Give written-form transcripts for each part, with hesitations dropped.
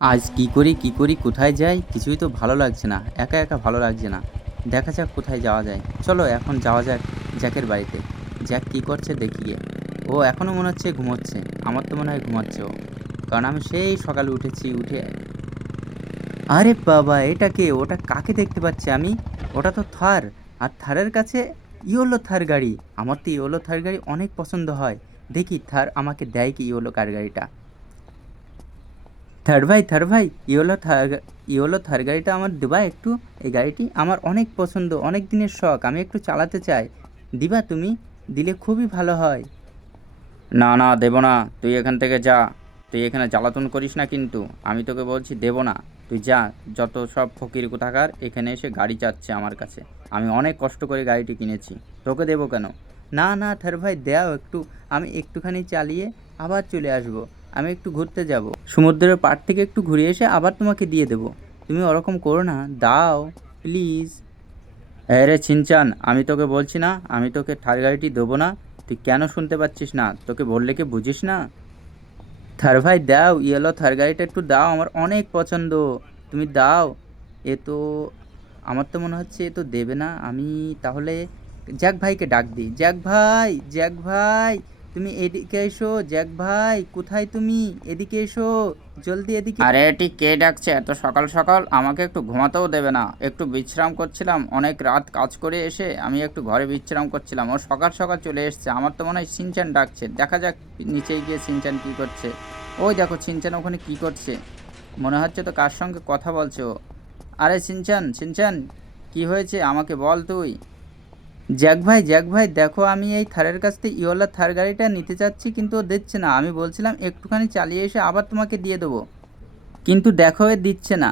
আজ কি করি কোথায় যাই কিছুই তো ভালো লাগছে না, একা একা ভালো লাগছে না। দেখা যাক কোথায় যাওয়া যায়। চলো এখন যাওয়া যাক জ্যাকের বাড়িতে। জ্যাক কি করছে দেখি গিয়ে। ও এখনও মনে হচ্ছে ঘুমোচ্ছে। আমার তো মনে হয় ঘুমাচ্ছে ও, কারণ আমি সেই সকালে উঠেছি। আরে বাবা, এটা কে? ওটা কাকে দেখতে পাচ্ছি আমি? ওটা তো থার। আর থারের কাছে ইয়োলো থার গাড়ি। আমার তো ইয়োলো থার গাড়ি অনেক পছন্দ হয়। দেখি থার আমাকে দেয় কি ইয়োলো কার গাড়িটা। থার ভাই, ইওলো থার গাড়িটা আমার দিবা একটু। এই গাড়িটি আমার অনেক পছন্দ, অনেক দিনের শখ, আমি একটু চালাতে চাই। দিবা তুমি? দিলে খুবই ভালো হয়। না না, দেব না। তুই এখান থেকে যা। তুই এখানে জ্বালাতন করিস না কিন্তু। আমি তোকে বলছি দেব না। তুই যা। যত সব ফকির কোথাকার এখানে এসে গাড়ি চাচ্ছে আমার কাছে। আমি অনেক কষ্ট করে গাড়িটি কিনেছি। তোকে দেবো কেন? না না থার ভাই, দাও একটু। আমি একটুখানি চালিয়ে আবার চলে আসব। আমি একটু ঘুরতে যাব, সমুদ্রের পাড় থেকে একটু ঘুরে এসে আবার তোমাকে দিয়ে দেবো। তুমি ওরকম করো না, দাও প্লিজ। হ্যাঁ রে ছিনচান, আমি তোকে বলছি না আমি তোকে থার গাড়িটি দেবো না। তুই কেন শুনতে পাচ্ছিস না? তোকে বললে কি বুঝিস না? থার ভাই দাও, ইয়েলো থার গাড়িটা একটু দাও, আমার অনেক পছন্দ। তুমি দাও। এ তো, আমার তো মনে হচ্ছে এ তো দেবে না। আমি তাহলে জ্যাক ভাইকে ডাক দিই। জ্যাক ভাই, জ্যাক ভাই, তুমি এদিকে এসো। জ্যাক ভাই কোথায় তুমি? এদিকে এসো, জলদি এদিকে। আরে এটি কে ডাকছে এত সকাল সকাল? আমাকে একটু ঘুমাতেও দেবে না। একটু বিশ্রাম করছিলাম, অনেক রাত কাজ করে এসে আমি একটু ঘরে বিশ্রাম করছিলাম। ও সকাল সকাল চলে এসছে। আমার তো মনে হয় সিনচান ডাকছে। দেখা যাক নিচে গিয়ে সিনচান কি করছে। ওই দেখো সিনচান ওখানে কি করছে। মনে হচ্ছে তো কার সঙ্গে কথা বলছে ও। আরে সিনচান, সিনচান, কি হয়েছে আমাকে বল তুই। জ্যাক ভাই দেখো, আমি এই থারের কাছ থেকে ইওলা থার গাড়িটা নিতে চাচ্ছি, কিন্তু ও দিচ্ছে না। আমি বলছিলাম একটুখানি চালিয়ে এসে আবার তোমাকে দিয়ে দেবো, কিন্তু দেখো এ দিচ্ছে না।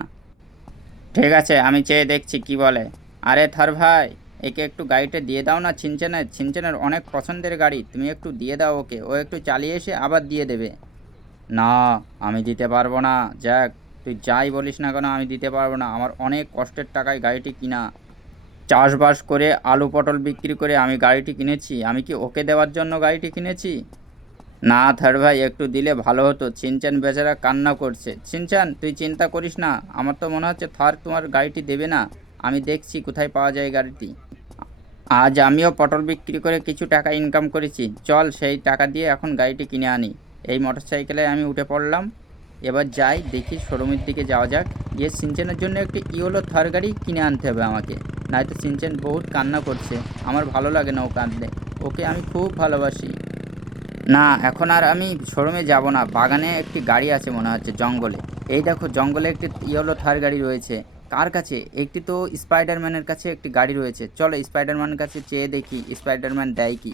ঠিক আছে, আমি চেয়ে দেখছি কি বলে। আরে থার ভাই, একে একটু গাড়িটা দিয়ে দাও না। ছিনচেনের ছিনচেনের অনেক পছন্দের গাড়ি, তুমি একটু দিয়ে দাও ওকে। ও একটু চালিয়ে এসে আবার দিয়ে দেবে। না, আমি দিতে পারবো না। জ্যাক, তুই যাই বলিস না কেন আমি দিতে পারবো না। আমার অনেক কষ্টের টাকায় গাড়িটি কিনা। চাষবাস করে আলু পটল বিক্রি করে আমি গাড়িটি কিনেছি। আমি কি ওকে দেওয়ার জন্য গাড়িটি কিনেছি? না থার ভাই, একটু দিলে ভালো হতো। চিনচান বেচারা কান্না করছে। চিনচান তুই চিন্তা করিস না, আমার তো মনে হচ্ছে থার তোমার গাড়িটি দেবে না। আমি দেখছি কোথায় পাওয়া যায় গাড়িটি। আজ আমিও পটল বিক্রি করে কিছু টাকা ইনকাম করেছি। চল সেই টাকা দিয়ে এখন গাড়িটি কিনে আনি। এই মোটরসাইকেলে আমি উঠে পড়লাম। এবার যাই দেখি, শোরুমের দিকে যাওয়া যাক। গিয়ে সিনচেনের জন্য একটি ইওলো থার গাড়ি কিনে আনতে হবে আমাকে। নয়তো সিনচেন বহুত কান্না করছে। আমার ভালো লাগে না ও কাঁদলে। ওকে আমি খুব ভালোবাসি। না, এখন আর আমি শোরুমে যাব না। বাগানে একটি গাড়ি আছে মনে হচ্ছে, জঙ্গলে। এই দেখো জঙ্গলে একটি ইয়েলো থার গাড়ি রয়েছে। কার কাছে? একটি তো স্পাইডারম্যানের কাছে একটি গাড়ি রয়েছে। চলো স্পাইডারম্যানের কাছে চেয়ে দেখি স্পাইডারম্যান দেয় কি।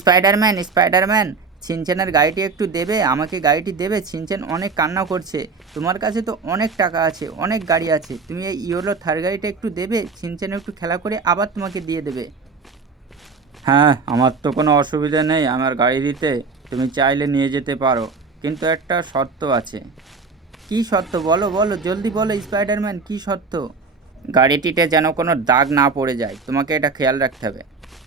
স্পাইডারম্যান, স্পাইডারম্যান, ছিনচেনের গাড়িটি একটু দেবে আমাকে? গাড়িটি দেবে? ছিনচেন অনেক কান্না করছে। তোমার কাছে তো অনেক টাকা আছে, অনেক গাড়ি আছে, তুমি এই ইয়েলো থার গাড়িটা একটু দেবে? ছিনচেন একটু খেলা করে আবার তোমাকে দিয়ে দেবে। হ্যাঁ, আমার তো কোনো অসুবিধা নেই আমার গাড়ি দিতে। তুমি চাইলে নিয়ে যেতে পারো, কিন্তু একটা শর্ত আছে। কী শর্ত? বলো বলো, জলদি বলো স্পাইডারম্যান, কী শর্ত? গাড়িটিতে যেন কোনো দাগ না পড়ে যায়, তোমাকে এটা খেয়াল রাখতে হবে।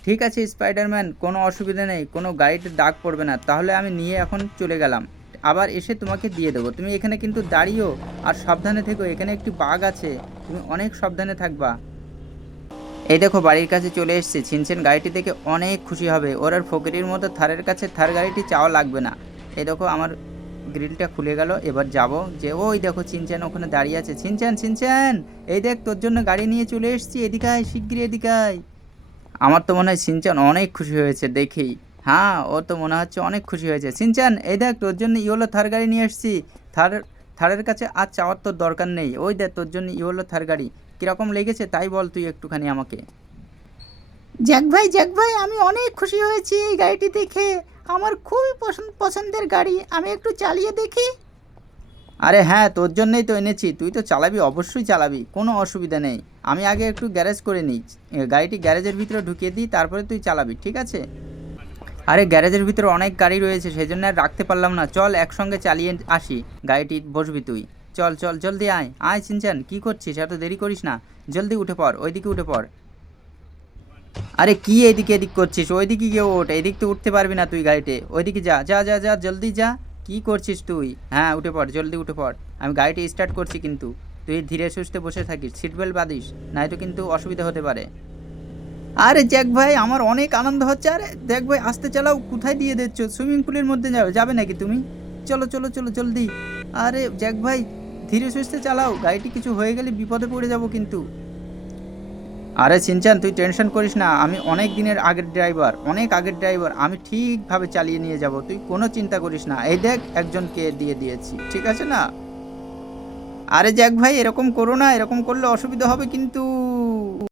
ঠিক আছে স্পাইডারম্যান, কোনো অসুবিধা নেই, কোনো গাড়িতে দাগ পড়বে না। তাহলে আমি নিয়ে এখন চলে গেলাম, আবার এসে তোমাকে দিয়ে দেবো। তুমি এখানে কিন্তু দাঁড়িও, আর সাবধানে থেকো, এখানে একটি বাঘ আছে, তুমি অনেক সাবধানে থাকবা। এই দেখো বাড়ির কাছে চলে এসেছে। ছিনছেন গাড়িটি দেখে অনেক খুশি হবে। ওর আর ফকিরের মতো থারের কাছে থার গাড়িটি চাওয়া লাগবে না। এই দেখো আমার গ্রিলটা খুলে গেল। এবার যাব, যে ওই দেখো চিনচ্যান ওখানে দাঁড়িয়ে আছে। চিনচ্যান, চিনচ্যান, এই দেখ তোর জন্য গাড়ি নিয়ে চলে এসেছি, এদিকে আয়, শিগগির এদিকে আয়। আমার তো মনে হয় সিনচ্যান অনেক খুশি হয়েছে দেখেই। হ্যাঁ, ও তো মনে হচ্ছে অনেক খুশি হয়েছে। সিনচ্যান এই দেখ তোর জন্য ইয়েলো থার গাড়ি নিয়ে এসেছি। থার থারের কাছে আর চাওয়ার তোর দরকার নেই। ওই দেখ তোর জন্য ইয়েলো থার গাড়ি। কীরকম লেগেছে তাই বল তুই একটুখানি আমাকে। জ্যাক ভাই, আমি অনেক খুশি হয়েছি এই গাড়িটি দেখে। আমার খুবই পছন্দের গাড়ি, আমি একটু চালিয়ে দেখি। আরে হ্যাঁ, তোর জন্যই তো এনেছি। তুই তো চালাবি, অবশ্যই চালাবি, কোনো অসুবিধা নেই। আমি আগে একটু গ্যারেজ করে নিই, গাড়িটি গ্যারেজের ভিতরে ঢুকিয়ে দিই, তারপরে তুই চালাবি, ঠিক আছে? আরে গ্যারেজের ভিতরে অনেক গাড়ি রয়েছে, সেই জন্য আর রাখতে পারলাম না। চল একসঙ্গে চালিয়ে আসি, গাড়িটি বসবি তুই। চল চল জলদি আয় আয়। চিনচান কী করছিস? এত দেরি করিস না, জলদি উঠে পড়, ওইদিকে উঠে পড়। আরে কি এদিক করছিস? ওইদিকে গিয়ে ওঠ, এদিক তো উঠতে পারবি না তুই গাড়িতে। ওইদিকে যা যা যা যা, জলদি যা। কি করছিস তুই? হ্যাঁ, উঠে পড়, জলদি উঠে পড়। আমি গাড়িটি স্টার্ট করছি কিন্তু। তুই ধীরে সুস্থে বসে থাকিস, সিট বেল্ট বাঁধিস, নয়তো কিন্তু অসুবিধা হতে পারে। আরে জ্যাক ভাই, আমার অনেক আনন্দ হচ্ছে। আরে দেখ ভাই, আস্তে চালাও, কোথায় দিয়ে দিচ্ছ? সুইমিং পুলের মধ্যে যাবে নাকি তুমি? চলো চলো চলো জলদি। আরে জ্যাক ভাই, ধীরে সুস্থে চালাও, গাড়িটি কিছু হয়ে গেলে বিপদে পড়ে যাব কিন্তু। আরে সিনচান, তুই টেনশন করিস না, আমি অনেক দিনের আগের ড্রাইভার, অনেক আগের ড্রাইভার, আমি ঠিকভাবে চালিয়ে নিয়ে যাব, তুই কোনো চিন্তা করিস না। এই দেখ, একজনকে দিয়ে দিয়েছি, ঠিক আছে না? আরে জ্যাক ভাই, এরকম করো না, এরকম করলে অসুবিধা হবে কিন্তু।